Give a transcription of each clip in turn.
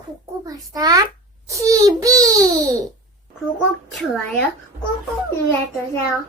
고고바사 TV 구독 좋아요 꾹꾹 눌러주세요.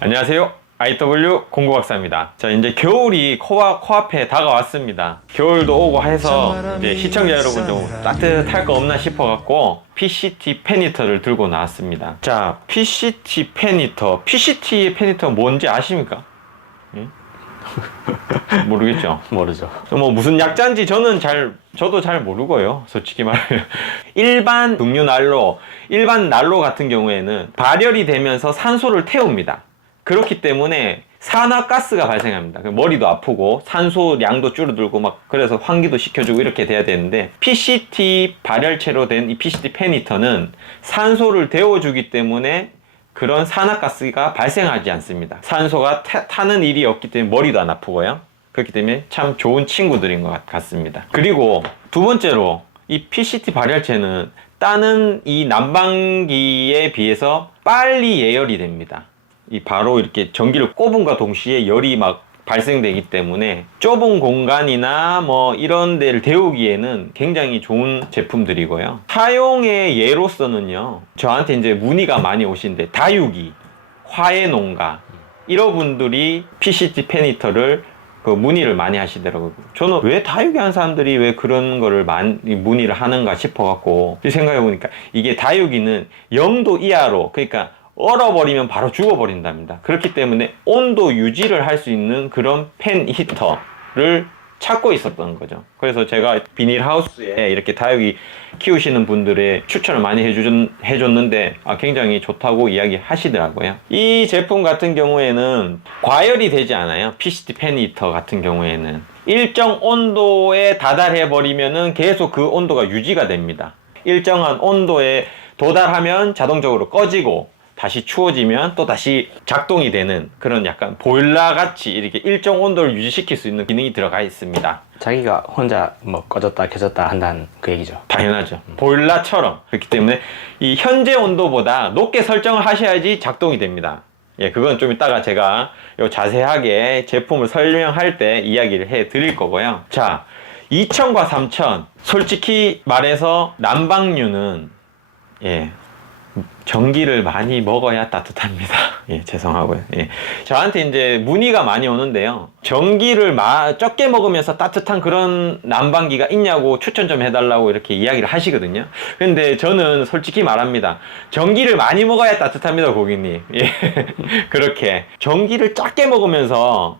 안녕하세요. IW 공구박사입니다. 자, 이제 겨울이 코와 코앞에 다가왔습니다. 겨울도 오고 해서 이제 시청자 여러분 좀 따뜻할 거 없나 싶어갖고 PCT 페니터를 들고 나왔습니다. 자, PCT 페니터. PCT 페니터 뭔지 아십니까? 예? 모르겠죠? 모르죠. 뭐 무슨 약자인지 저는 잘 저도 잘 모르고요. 솔직히 말하면 일반 등류 난로, 일반 난로 같은 경우에는 발열이 되면서 산소를 태웁니다. 그렇기 때문에 산화가스가 발생합니다. 그 머리도 아프고 산소량도 줄어들고 막 그래서 환기도 시켜주고 이렇게 돼야 되는데 PCT 발열체로 된 이 PCT 페니터는 산소를 데워주기 때문에 그런 산화가스가 발생하지 않습니다. 산소가 타, 타는 일이 없기 때문에 머리도 안 아프고요. 그렇기 때문에 참 좋은 친구들인 것 같- 같습니다. 그리고 두 번째로 이 PCT 발열체는 다른 이 난방기에 비해서 빨리 예열이 됩니다. 이 바로 이렇게 전기를 꼽음과 동시에 열이 막 발생되기 때문에 좁은 공간이나 뭐 이런 데를 데우기에는 굉장히 좋은 제품들이고요. 사용의 예로서는요. 저한테 이제 문의가 많이 오신데 다육이, 화해 농가 이런 분들이 PCT 페니터를 그 문의를 많이 하시더라고요. 저는 왜 다육이 하는 사람들이 왜 그런 거를 많이 문의를 하는가 싶어 갖고 생각해 보니까 이게 다육이는 0도 이하로 그러니까 얼어버리면 바로 죽어버린답니다. 그렇기 때문에 온도 유지를 할 수 있는 그런 팬 히터를 찾고 있었던 거죠. 그래서 제가 비닐 하우스에 이렇게 다육이 키우시는 분들의 추천을 많이 해주셨, 해줬 는데 아, 굉장히 좋다고 이야기 하시더라고요. 이 제품 같은 경우에는 과열이 되지 않아요. PCT 팬 히터 같은 경우에는. 일정 온도에 다달해 버리면은 계속 그 온도가 유지가 됩니다. 일정한 온도에 도달하면 자동적으로 꺼지고 다시 추워지면 또 다시 작동이 되는 그런 약간 보일러 같이 이렇게 일정 온도를 유지시킬 수 있는 기능이 들어가 있습니다. 자기가 혼자 뭐 꺼졌다 켜졌다 한다는 그 얘기죠. 당연하죠. 보일러처럼 그렇기 때문에 이 현재 온도보다 높게 설정을 하셔야지 작동이 됩니다. 예, 그건 좀 이따가 제가 요 자세하게 제품을 설명할 때 이야기를 해 드릴 거고요. 자, 2000과 3000. 솔직히 말해서 난방류는 예, 전기를 많이 먹어야 따뜻합니다. 예, 죄송하고요. 예. 저한테 이제 문의가 많이 오는데요. 전기를 마, 적게 먹으면서 따뜻한 그런 난방기가 있냐고 추천 좀 해달라고 이렇게 이야기를 하시거든요. 근데 저는 솔직히 말합니다. 전기를 많이 먹어야 따뜻합니다, 고객님. 예. 그렇게. 전기를 작게 먹으면서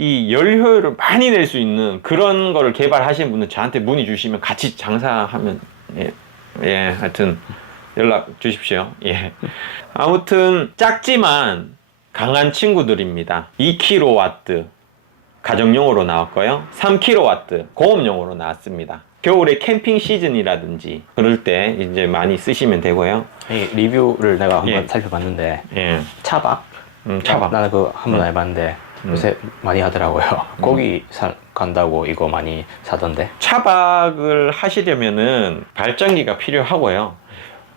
이 열 효율을 많이 낼 수 있는 그런 거를 개발하신 분은 저한테 문의 주시면 같이 장사하면 예, 예 하여튼 연락 주십시오. 예. 아무튼 작지만 강한 친구들입니다. 2kW 가정용으로 나왔고요. 3kW 공업용으로 나왔습니다. 겨울에 캠핑 시즌이라든지 그럴 때 이제 많이 쓰시면 되고요. 이 리뷰를 내가 한번 예. 살펴봤는데 예. 차박. 음, 차박. 나는 그거 한번안 해봤는데 요새 많이 하더라고요. 고기 사, 간다고 이거 많이 사던데. 차박을 하시려면은 발전기가 필요하고요.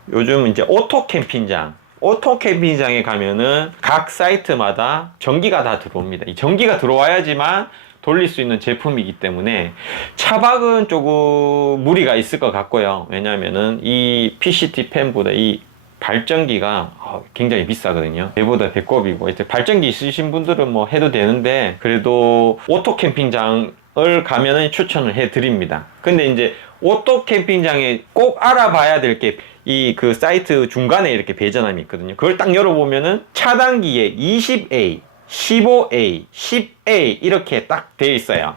요즘 이제 오토 캠핑장, 오토 캠핑장에 가면은 각 사이트마다 전기가 다 들어옵니다. 이 전기가 들어와야지만 돌릴 수 있는 제품이기 때문에 차박은 조금 무리가 있을 것 같고요. 왜냐면은 이 PCT 팬보다 이 발전기가 어, 굉장히 비싸거든요. 얘보다 배꼽이고 이제 발전기 있으신 분들은 뭐 해도 되는데 그래도 오토 캠핑장을 가면은 추천을 해 드립니다. 근데 이제 오토 캠핑장에 꼭 알아봐야 될 게 이 그 사이트 중간에 이렇게 배전함이 있거든요. 그걸 딱 열어보면은 차단기에 20A, 15A, 10A 이렇게 딱 돼 있어요.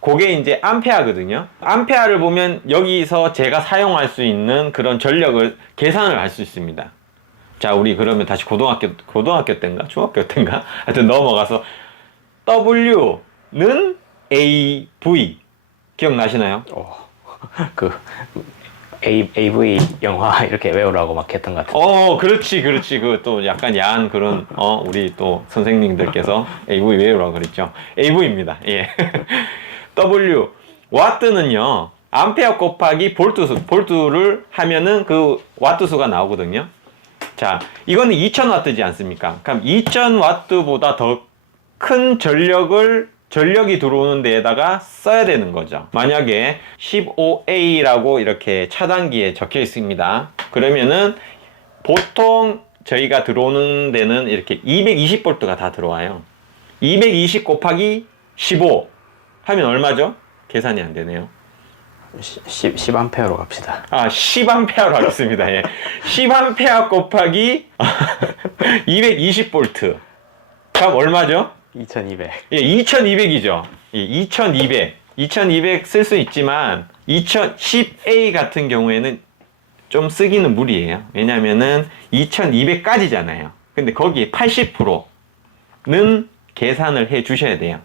그게 이제 암페아거든요. 암페아를 보면 여기서 제가 사용할 수 있는 그런 전력을 계산을 할 수 있습니다. 자, 우리 그러면 다시 고등학교, 고등학교 때인가? 중학교 때인가? 하여튼 넘어가서 W는 AV. 기억나시나요? 어, 그 A, AV 영화 이렇게 외우라고 막 했던 것 같은데. 어, 그렇지, 그렇지. 그 또 약간 야한 그런, 어, 우리 또 선생님들께서 AV 외우라고 그랬죠. AV입니다. 예. W. 와트는요, 암페어 곱하기 볼트 수, 볼트를 하면은 그 와트 수가 나오거든요. 자, 이거는 2000 와트지 않습니까? 그럼 2000 와트보다 더 큰 전력을 전력이 들어오는 데에다가 써야 되는 거죠. 만약에 15A라고 이렇게 차단기에 적혀 있습니다. 그러면은 보통 저희가 들어오는 데는 이렇게 220V가 다 들어와요. 220 곱하기 15 하면 얼마죠? 계산이 안 되네요. 10, 10암페어로 갑시다. 아, 10A로 하겠습니다. 예. 10A 곱하기 220V. 그럼 얼마죠? 2200. 예, 2200이죠. 예, 2200. 2200 쓸 수 있지만 2010A 같은 경우에는 좀 쓰기는 무리예요. 왜냐면은 2200까지잖아요. 근데 거기에 80%는 계산을 해 주셔야 돼요.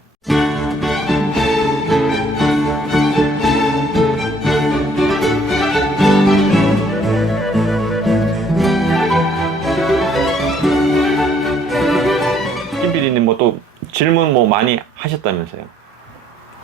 김 PD님 뭐또 질문 뭐 많이 하셨다면서요?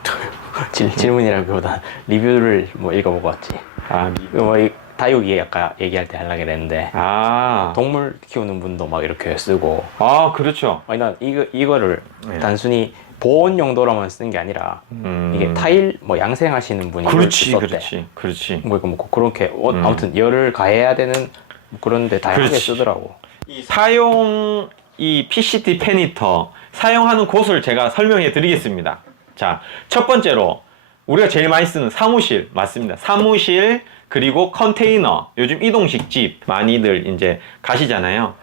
질, 질문이라기보다 리뷰를 뭐 읽어보고 왔지. 아, 뭐 이, 다육이 아까 얘기할 때 하려고 했는데 아, 동물 키우는 분도 막 이렇게 쓰고 아 그렇죠. 아니 난 이거 이거를 네. 단순히 보온 용도로만 쓰는 게 아니라 음. 이게 타일 뭐 양생하시는 분이 그렇지, 이걸 썼대. 그렇지, 그렇지. 뭐 이거 뭐 그렇게 어, 음. 아무튼 열을 가해야 되는 뭐 그런데 다양하게 그렇지. 쓰더라고. 이 사용 이 PCT 페니터 사용하는 곳을 제가 설명해 드리겠습니다. 자, 첫 번째로 우리가 제일 많이 쓰는 사무실 맞습니다. 사무실 그리고 컨테이너 요즘 이동식 집 많이들 이제 가시잖아요.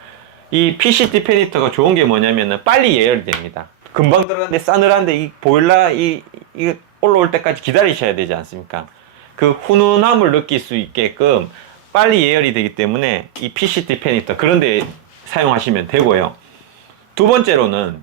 이 PCT 페니터가 좋은 게 뭐냐면은 빨리 예열됩니다. 금방 들어가는데 싸늘한데 이 보일러 이, 이 올라올 때까지 기다리셔야 되지 않습니까? 그 훈훈함을 느낄 수 있게끔 빨리 예열이 되기 때문에 이 PCT 페니터 그런데 사용하시면 되고요. 두 번째로는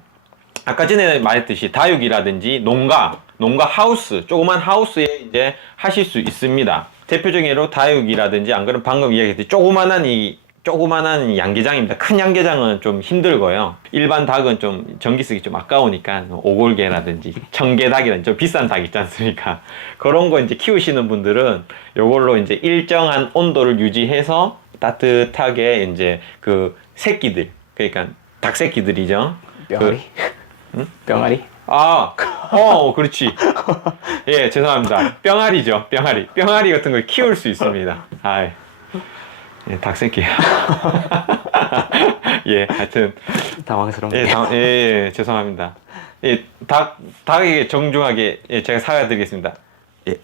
아까 전에 말했듯이 다육이라든지 농가, 농가 하우스, 조그만 하우스에 이제 하실 수 있습니다. 대표적인 예로 다육이라든지 안 그러면 방금 이야기했듯이 조그만한 이 조그만한 양계장입니다. 큰 양계장은 좀 힘들고요. 일반 닭은 좀 전기 쓰기 좀 아까우니까 오골개라든지 청개닭이라든지 좀 비싼 닭 있지 않습니까? 그런 거 이제 키우시는 분들은 요걸로 이제 일정한 온도를 유지해서 따뜻하게 이제 그 새끼들 그러니까 닭 새끼들이죠. 뿅아리? 뿅아리? 아, 어, 그렇지. 예, 죄송합니다. 뿅아리죠, 뿅아리. 뿅아리 같은 걸 키울 수 있습니다. 아, 예, 닭새끼야. 예, 하여튼, 당황스럽네. 예, 당, 예, 예, 죄송합니다. 예, 닭, 닭에게 정중하게, 예, 제가 사과드리겠습니다. 예,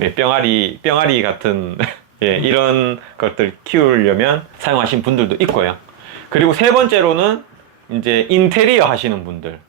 예, 뿅아리, 뿅아리 같은, 예, 이런 것들 키우려면 사용하신 분들도 있고요. 그리고 세 번째로는, 이제 인테리어 하시는 분들.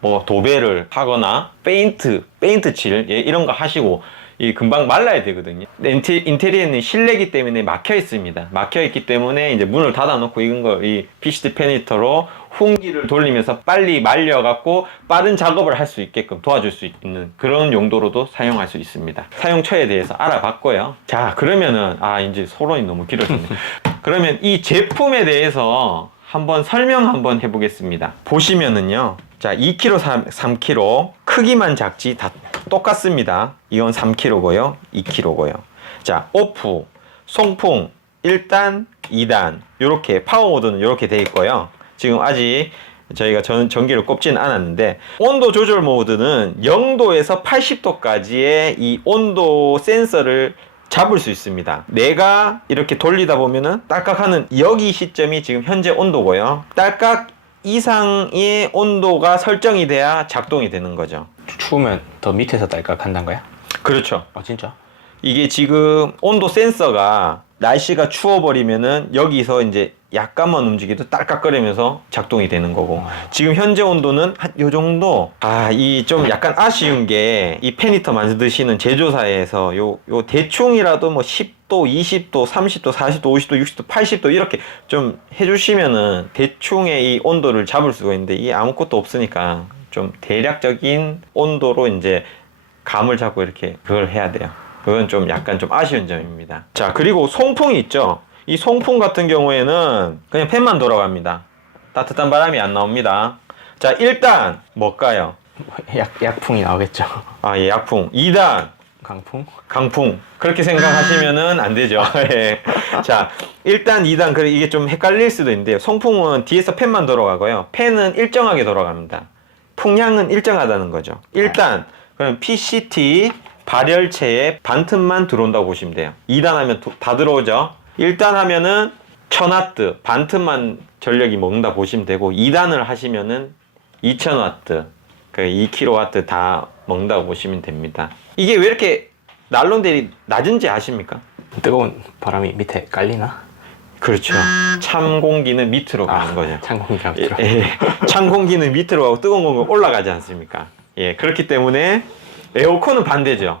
뭐 도배를 하거나 페인트, 페인트 칠 예, 이런 거 하시고 이 금방 말라야 되거든요. 인테, 인테리어는 실내기 때문에 막혀 있습니다. 막혀 있기 때문에 이제 문을 닫아 놓고 이런 거이 PCT 페니터로 훈기를 돌리면서 빨리 말려 갖고 빠른 작업을 할 수 있게끔 도와줄 수 있는 그런 용도로도 사용할 수 있습니다. 사용처에 대해서 알아봤고요. 자, 그러면은 아 이제 소론이 너무 길어졌네. 그러면 이 제품에 대해서 한번 설명 한번 해보겠습니다. 보시면은요. 자, 2kg, 3, 3kg. 크기만 작지 다 똑같습니다. 이건 3kg고요. 2kg고요. 자, 오프, 송풍, 1단, 2단. 요렇게 파워 모드는 요렇게 돼 있고요. 지금 아직 저희가 전, 전기를 꼽지는 않았는데 온도 조절 모드는 0도에서 80도까지의 이 온도 센서를 잡을 수 있습니다. 내가 이렇게 돌리다 보면은 딸깍하는 여기 시점이 지금 현재 온도고요. 딸깍 이상의 온도가 설정이 돼야 작동이 되는 거죠. 추우면 더 밑에서 딸깍 한다는 거야? 그렇죠. 아 진짜? 이게 지금 온도 센서가 날씨가 추워버리면은 여기서 이제 약간만 움직여도 딸깍거리면서 작동이 되는 거고 지금 현재 온도는 한 요 정도 아 이 좀 약간 아쉬운 게 이 페니터 만드시는 제조사에서 요 요 대충이라도 뭐 10도 20도 30도 40도 50도 60도 80도 이렇게 좀 해주시면은 대충의 이 온도를 잡을 수가 있는데 이게 아무것도 없으니까 좀 대략적인 온도로 이제 감을 잡고 이렇게 그걸 해야 돼요. 그건 좀 약간 좀 아쉬운 점입니다. 자, 그리고 송풍이 있죠. 이 송풍 같은 경우에는 그냥 팬만 돌아갑니다. 따뜻한 바람이 안 나옵니다. 자, 일단 뭘까요? 약 약풍이 나오겠죠. 아, 예, 약풍. 2단 강풍? 강풍. 그렇게 생각하시면은 안 되죠. 예. 자, 일단 2단 그래 이게 좀 헷갈릴 수도 있는데요. 송풍은 뒤에서 팬만 돌아가고요. 팬은 일정하게 돌아갑니다. 풍량은 일정하다는 거죠. 일단 그럼 PCT 발열체에 반 틈만 들어온다고 보시면 돼요. 2단 하면 도- 다 들어오죠. 1단 하면은 1000와트 반 틈만 전력이 먹는다 보시면 되고 2단을 하시면은 2000와트 그 2kW 다 먹는다고 보시면 됩니다. 이게 왜 이렇게 난로들이 낮은지 아십니까? 뜨거운 바람이 밑에 깔리나? 그렇죠. 찬 공기는 밑으로 가는 거죠. 찬 공기가 예, 밑으로. 예. 찬 공기는 밑으로 가고 뜨거운 공기가 올라가지 않습니까? 예, 그렇기 때문에 에어컨은 반대죠.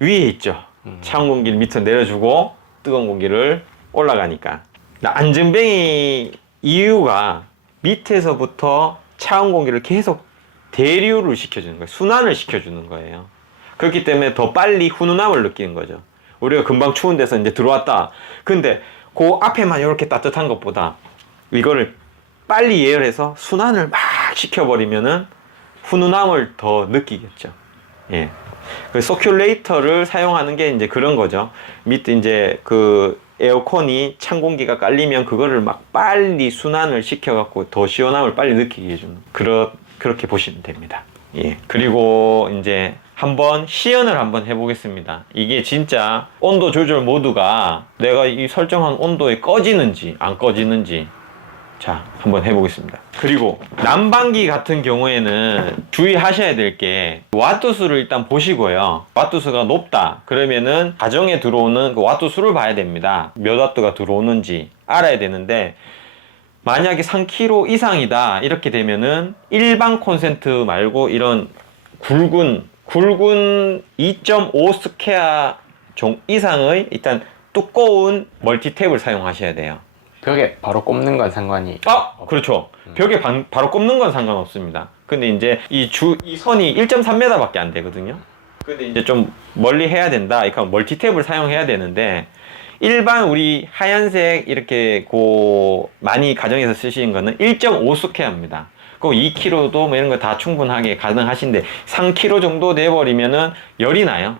위에 있죠. 찬 공기를 밑으로 내려주고 뜨거운 공기를 올라가니까. 안전뱅이 이유가 밑에서부터 차온 공기를 계속 대류를 시켜주는 거예요. 순환을 시켜주는 거예요. 그렇기 때문에 더 빨리 훈훈함을 느끼는 거죠. 우리가 금방 추운 데서 이제 들어왔다. 근데 그 앞에만 이렇게 따뜻한 것보다 이거를 빨리 예열해서 순환을 막 시켜버리면은 훈훈함을 더 느끼겠죠. 예. 그 서큘레이터를 사용하는 게 이제 그런 거죠. 밑에 이제 그 에어컨이 찬 공기가 깔리면 그거를 막 빨리 순환을 시켜갖고 더 시원함을 빨리 느끼게 해주는 그렇 그렇게 보시면 됩니다. 예. 그리고 이제 한번 시연을 한번 해보겠습니다. 이게 진짜 온도 조절 모드가 내가 이 설정한 온도에 꺼지는지 안 꺼지는지 자, 한번 해보겠습니다. 그리고 난방기 같은 경우에는 주의하셔야 될 게 와트수를 일단 보시고요. 와트수가 높다. 그러면은 가정에 들어오는 그 와트수를 봐야 됩니다. 몇 와트가 들어오는지 알아야 되는데 만약에 3kg 이상이다 이렇게 되면은 일반 콘센트 말고 이런 굵은 굵은 2.5 스퀘어 종 이상의 일단 두꺼운 멀티탭을 사용하셔야 돼요. 벽에 바로 꼽는 건 상관이. 아, 그렇죠. 벽에 반- 바로 꼽는 건 상관없습니다. 근데 이제 이 주, 이 선이 1.3m밖에 안 되거든요. 근데 이제 좀 멀리 해야 된다. 그러니까 멀티탭을 사용해야 되는데, 일반 우리 하얀색 이렇게 고 많이 가정에서 쓰시는 거는 1.5스퀘어입니다. 그 2kg도 뭐 이런 거 다 충분하게 가능하신데 3kg 정도 내버리면은 열이 나요.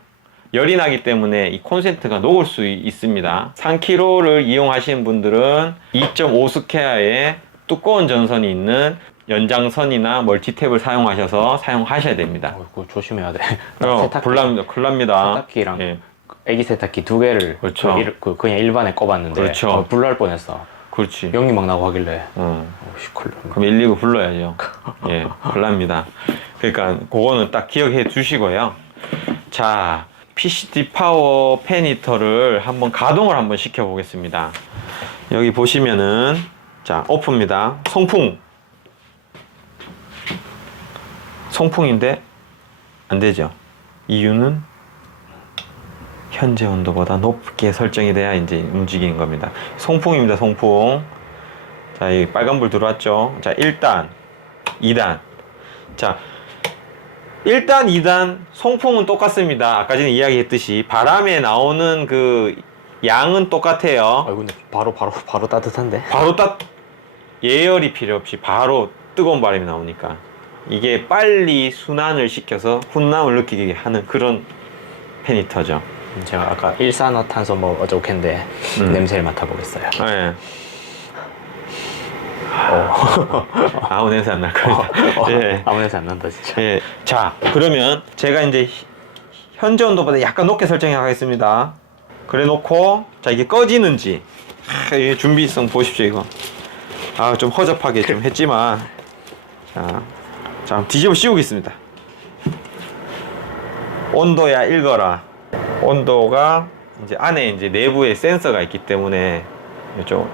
열이 나기 때문에 이 콘센트가 녹을 수 있습니다. 3kg를 이용하시는 분들은 2.5 스퀘어의 두꺼운 전선이 있는 연장선이나 멀티탭을 사용하셔서 사용하셔야 됩니다. 어, 그거 조심해야 돼. 어, 세탁기, 불납니다. 큰납니다. 세탁기랑 예, 애기 세탁기 두 개를 그렇죠. 그 일- 그 그냥 일반에 꼽았는데 그렇죠. 어, 불날 뻔했어. 그렇지. 연기 막 나고 하길래 어. 어씨 컬. 그럼 119 불러야죠. 예, 불납니다. 그러니까 그거는 딱 기억해 두시고요. 자, PCT 파워 팬 히터를 한번 가동을 한번 시켜 보겠습니다. 여기 보시면은 자, 오프입니다. 송풍. 송풍인데 안 되죠. 이유는 현재 온도보다 높게 설정이 돼야 이제 움직이는 겁니다. 송풍입니다. 송풍. 자, 이 빨간불 들어왔죠. 자, 1단, 2단. 자, 1단, 2단, 송풍은 똑같습니다. 아까 전에 이야기했듯이 바람에 나오는 그 양은 똑같아요. 아 근데 바로 바로 바로 따뜻한데. 바로 딱 예열이 필요 없이 바로 뜨거운 바람이 나오니까 이게 빨리 순환을 시켜서 훈남을 느끼게 하는 그런 페니터죠. 제가 아까 일산화탄소 뭐 어쩌고 했는데 음. 냄새를 맡아보겠어요. 예. 어. 아무 냄새 안 날 겁니다. 예. 아무 냄새 안 난다 진짜. 예. 자, 그러면 제가 이제 히- 현재 온도보다 약간 높게 설정해 가겠습니다. 그래 놓고 자, 이게 꺼지는지 아, 이 준비성 보십시오, 이거. 아, 좀 허접하게 좀 했지만 자, 자, 뒤집어 씌우겠습니다. 온도야 읽어라. 온도가 이제 안에 이제 내부에 센서가 있기 때문에 이쪽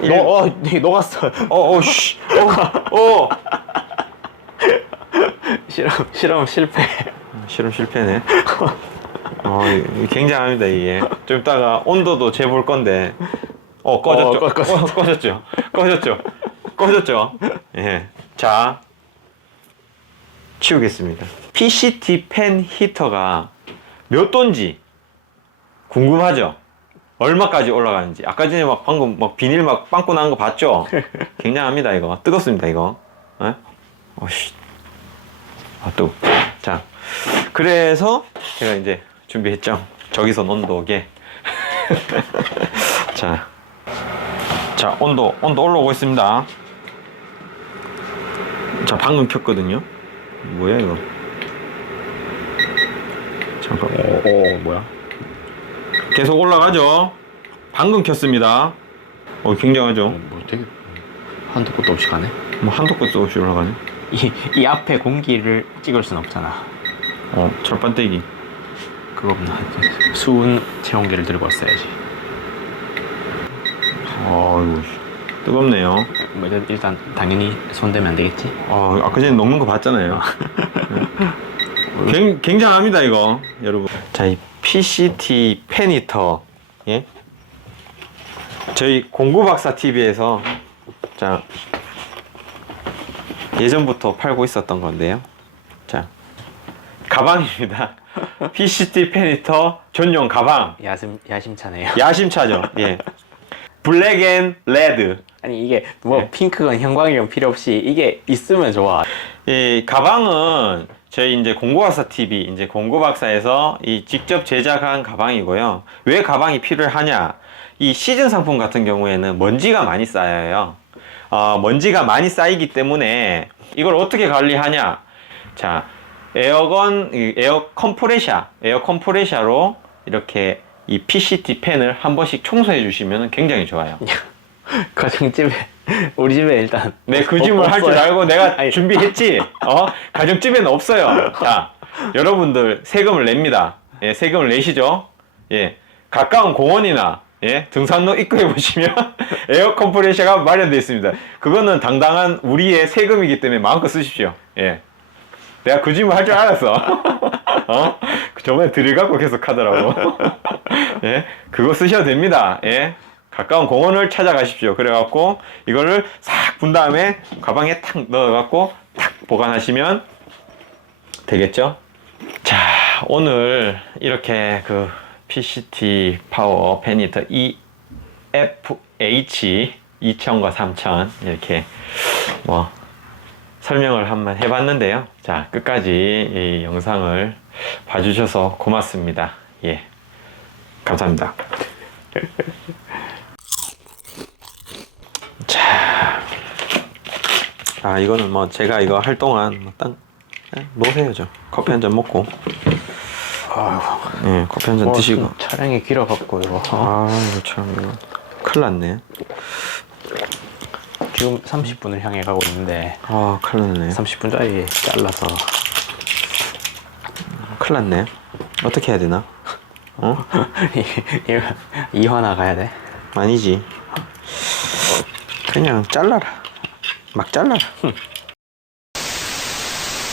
너, 어, 네, 녹았어. 어, 어, 씨, 어, 어. 실험, 실험 실패. 실험 실패네. 어, 이- 굉장합니다 이게. 좀 이따가 온도도 재볼 건데. 어 꺼졌죠. 어, 꺼- 꺼졌다. 어, 꺼졌죠. 꺼졌죠. 꺼졌죠. 예. 자 치우겠습니다. PCT 팬 히터가 몇 도인지 궁금하죠? 얼마까지 올라가는지. 아까 전에 막 방금 막 비닐 막 빵꾸 나는 거 봤죠? 굉장합니다 이거. 뜨겁습니다 이거. 예? 어씨. 아, 또. 자. 그래서 제가 이제 준비했죠. 저기선 온도계. 자. 자, 온도, 온도 올라오고 있습니다. 자 방금 켰거든요. 뭐야 이거? 잠깐. 오, 오 뭐야? 계속 올라가죠. 방금 켰습니다. 어 굉장하죠. 뭐 되게 한도 끝도 없이 가네. 뭐 한도 끝도 없이 올라가네. 이, 이 앞에 공기를 찍을 순 없잖아. 어 철판떼기. 그거구나. 수은 체온계를 들고 왔어야지. 아이고 씨. 뜨겁네요. 뭐 일단, 일단 당연히 손 대면 안 되겠지. 아 아까 전에 녹는 거 봤잖아요. 굉, 굉장합니다 이거 여러분. 자 이 PCT 페니터 예 저희 공구박사 TV에서 자 예전부터 팔고 있었던 건데요. 자 가방입니다. PCT 페니터 전용 가방 야심 야심차네요. 야심차죠. 예 블랙 앤 레드 아니 이게 뭐 네. 핑크건 형광이건 필요 없이 이게 있으면 좋아. 이 가방은 저희 이제 공고박사 TV 이제 공고박사에서 이 직접 제작한 가방이고요. 왜 가방이 필요하냐? 이 시즌 상품 같은 경우에는 먼지가 많이 쌓여요. 어, 먼지가 많이 쌓이기 때문에 이걸 어떻게 관리하냐? 자, 에어건 이 에어 컴프레셔, 에어 컴프레셔로 이렇게 이 PCT 펜을 한 번씩 청소해 주시면 굉장히 좋아요. 가정집에 우리 집에 일단 네, 그 질문 할줄 없어요. 알고 내가 아니. 준비했지. 어? 가정집에는 없어요. 자, 여러분들 세금을 냅니다. 예, 세금을 내시죠. 예, 가까운 공원이나 예, 등산로 입구에 보시면 에어 컴프레셔가 마련되어 있습니다. 그거는 당당한 우리의 세금이기 때문에 마음껏 쓰십시오. 예. 내가 그 질문 할줄 알았어. 어? 저번에 드릴 갖고 계속 하더라고. 예, 그거 쓰셔도 됩니다. 예. 가까운 공원을 찾아가십시오. 그래갖고 이거를 싹 분 다음에 가방에 탁 넣어갖고 탁 보관하시면 되겠죠? 자, 오늘 이렇게 그 PCT 파워 페니터 EFH 2000과 3000 이렇게 뭐 설명을 한번 해봤는데요. 자, 끝까지 이 영상을 봐주셔서 고맙습니다. 예. 감사합니다. 자, 아, 이거는 뭐 제가 이거 할 동안 뭐 딱, 예, 놓으세요, 저. 커피 한 잔 먹고. 아이고 예, 커피 한잔뭐 드시고. 좀 촬영이 길어갖고 이거 아, 이거 참, 이거. 큰일 났네. 지금 30분을 향해 가고 있는데 아, 큰일 났네. 30분짜리 잘라서 큰일 났네. 어떻게 해야 되나? 어? 이거 이화나 가야 돼. 아니지. 그냥 잘라라. 막 잘라라.